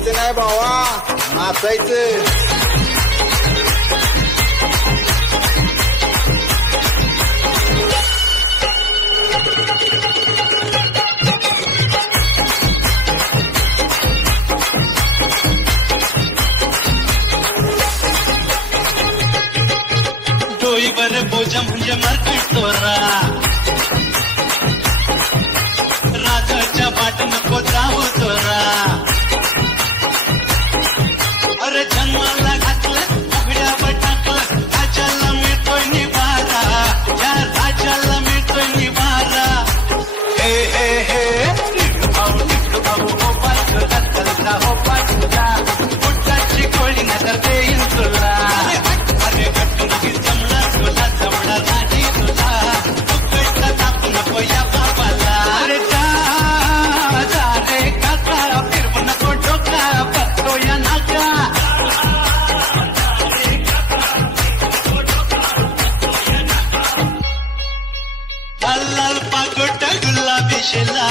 खेळायचं नाही भावा, नाचायचं. डोईवर बोजा म्हणजे मार्केट तोरा, राजाच्या बाट नको जाऊ तोरा. अरे जन्माला घातलं उघड्यावर टाकलं, राजाला मिळतोय निवारा, या राजाला मिळतोय निवारा. हे हे हे भाऊ हो पाठला चलता हो पाठला, पुटाची कोळी नजर देईन तुला. अरे गट्टू नाही जमणार तुला, जमणार नाही तुला, तुकडला ताप नको या बाबाला. अरे जा रे काका, फिरवू नको डोका, बसतो या नाका. लाल पागोट गुलाबी शेला,